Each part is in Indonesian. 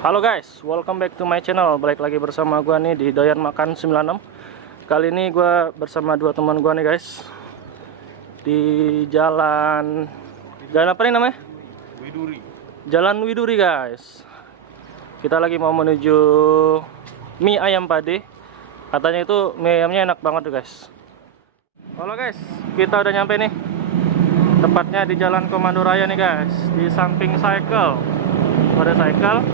Halo guys, welcome back to my channel. Balik lagi bersama gua nih di Doyan Makan 96. Kali ini gua bersama dua teman gua nih guys. Di jalan apa nih namanya? Widuri. Jalan Widuri guys. Kita lagi mau menuju mie ayam Pade. Katanya itu mie ayamnya enak banget tuh guys. Halo guys, kita udah nyampe nih. Tepatnya di Jalan Komando Raya nih guys, di samping cycle. Ada cycle.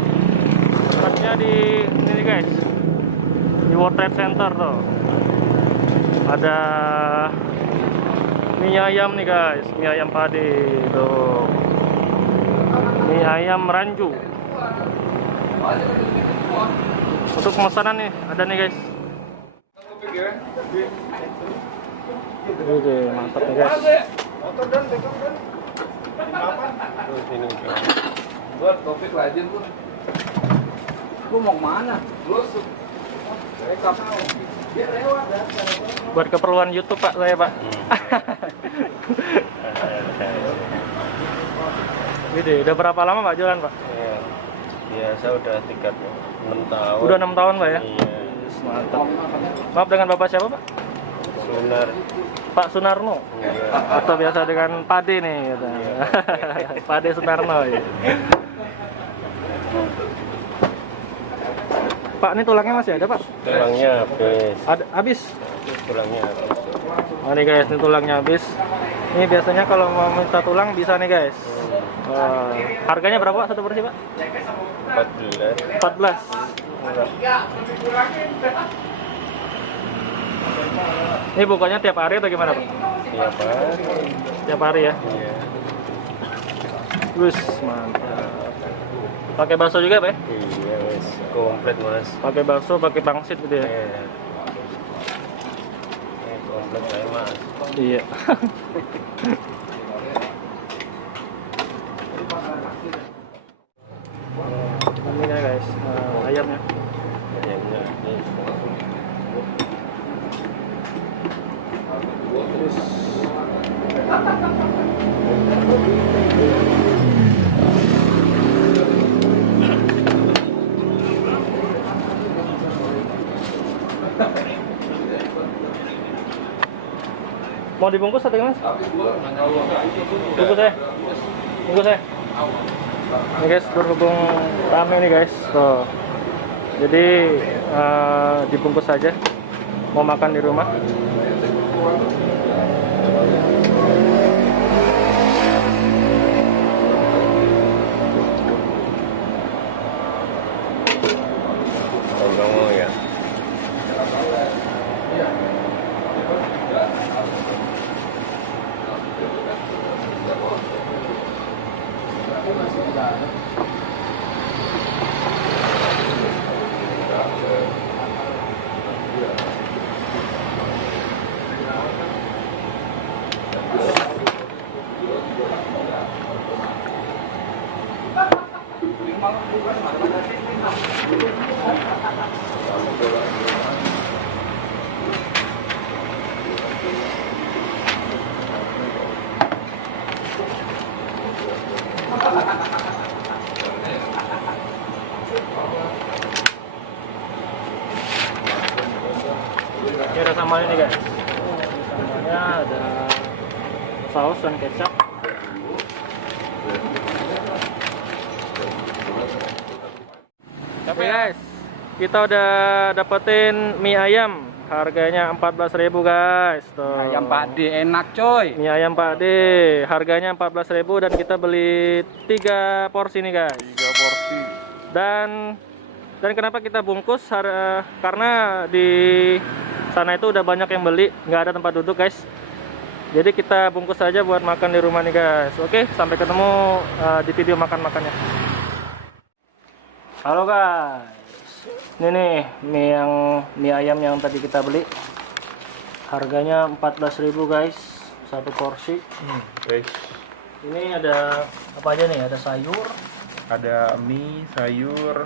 Tepatnya di ini guys, di World Trade Center tuh. Ada mie ayam nih guys, mie ayam Pade tuh. Mie ayam ranju. Untuk pemesanan nih ada nih guys. Oke, mantap nih guys. Buat topik rajin tuh. Lu mau kemana? Lu rekap. Dia lewat dah. Buat keperluan YouTube Pak, saya Pak. Gitu, udah berapa lama Pak jualan Pak? Iya. Biasa udah 6 tahun. Udah 6 tahun Pak ya? Iya. Mantap. Maaf, dengan Bapak siapa Pak? Sunar. Pak Sunarno. Iya. Atau biasa dengan Pade nih gitu. Pade Sunarno ya. Pak, ini tulangnya masih ada Pak? Tulangnya habis. Ada habis. Tulangnya habis. Oh nih guys, ini tulangnya habis. Ini biasanya kalau mau minta tulang bisa nih guys. Harganya berapa Pak, satu porsi Pak? 14. 14. Ini bukanya tiap hari atau gimana Pak? Tiap hari. Tiap hari ya. Iya. Wus, mantap. Pakai bakso juga Pak ya? Iya, wes komplit Mas. Pakai bakso, pakai pangsit gitu ya? Iya. Komplit saya Mas. Iya. Ini ya guys, ayamnya. Ayamnya habis. Terus mau dibungkus atau gimana? Bungkus ya? Bungkus ya? Ini guys, berhubung rame nih guys, tuh. Jadi dibungkus saja. Mau makan di rumah. Kalau mau ya. Ini ada sambal ini guys. Sambalnya ada saus dan kecap. Tapi guys, kita udah dapetin mie ayam. Harganya 14.000 guys. Tuh. Ayam Pade enak coy. Mie ayam Pade, harganya 14.000 dan kita beli 3 porsi nih guys. 3 porsi. Dan kenapa kita bungkus? Karena di sana itu udah banyak yang beli, nggak ada tempat duduk guys. Jadi kita bungkus saja buat makan di rumah nih guys. Oke, sampai ketemu di video makan-makannya. Halo guys, ini nih mie ayam yang tadi kita beli. Harganya 14.000 guys, satu porsi. Wes. Ini ada apa aja nih? Ada sayur, Ada mie, sayur,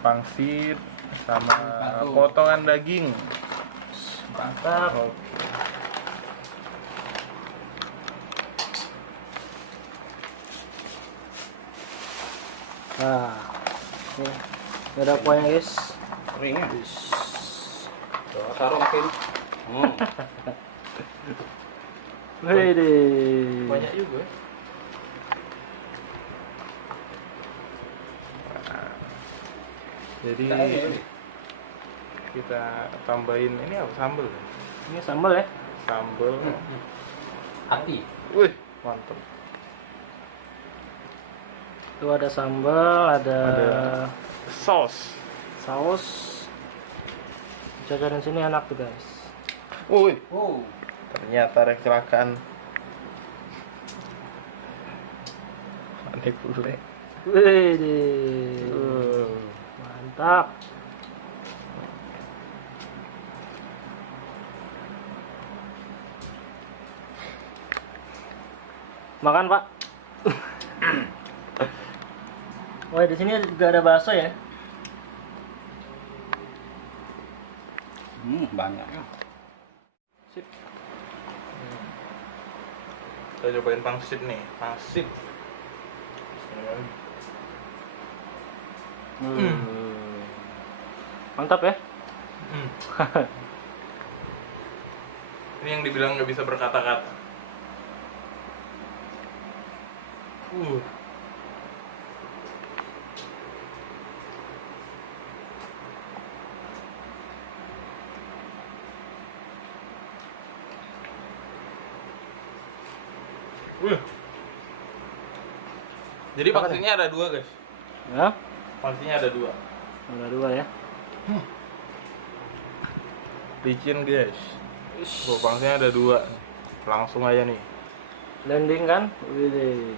pangsit, sama potongan daging. mantap. Nah, Nih, ini ada kuahnya guys. Ringnya. Tuh, taruh makin. Widih. Banyak juga ya. Jadi kita tambahin ini apa, sambal? Ini sambal ya. Sambal. Hati. Wih, mantap. Itu ada sambal, ada Saus. saus. Jajanan sini enak tuh guys. Wih, Oh. ternyata ada kecelakaan. Aneh bule. Widih. Mantap. Makan, Pak. Wah, di sini juga ada bakso ya. Banyaknya. Sip. Kita cobain pangsit nih, pangsit. Mantap ya. Ini yang dibilang nggak bisa berkata-kata. Jadi Apa pangsitnya ada dua guys. Ya, Pangsitnya ada dua. ada dua ya. Licin guys. Tuh, pangsitnya ada dua. Langsung aja nih. Landing kan? Widih.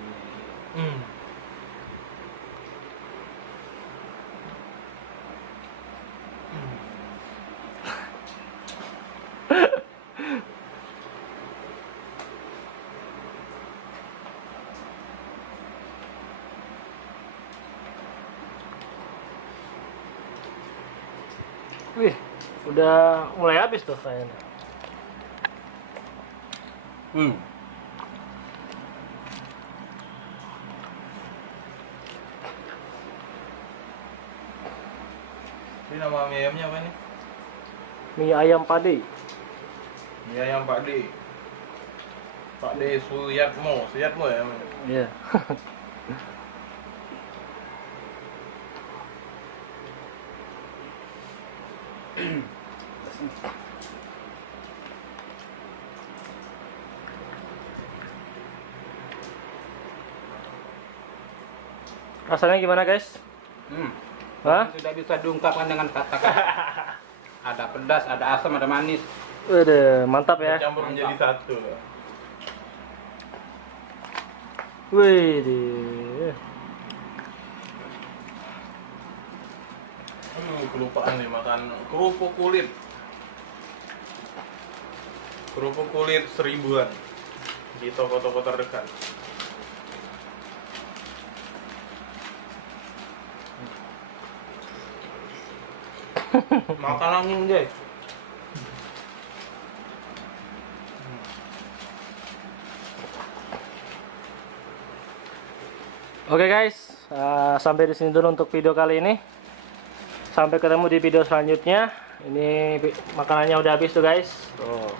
Wih, udah mulai habis tuh kayaknya. Ini nama mie ayamnya apa nih? Mie ayam pade. Mie ayam Pak D. Pak D Suyatmo, Suyatmo ya namanya. Iya. Rasanya gimana guys? Hah? Sudah bisa diungkapkan dengan kata-kata. Ada pedas, ada asam, ada manis. Waduh, mantap ya. Campur menjadi satu. Wih, Kelupaan nih makan kerupuk kulit. Kerupuk kulit 1000-an di toko-toko terdekat. Makan angin guys. Oke guys, sampai di sini dulu untuk video kali ini. Sampai ketemu di video selanjutnya. Ini makanannya udah habis tuh guys. Tuh.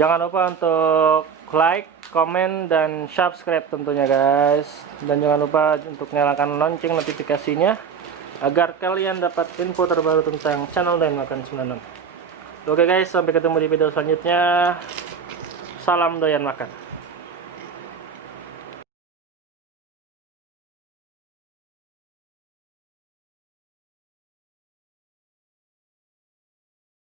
Jangan lupa untuk like, komen, dan subscribe tentunya guys. Dan jangan lupa untuk nyalakan lonceng notifikasinya agar kalian dapat info terbaru tentang channel Doyan Makan 96. Oke guys, sampai ketemu di video selanjutnya. Salam Doyan Makan.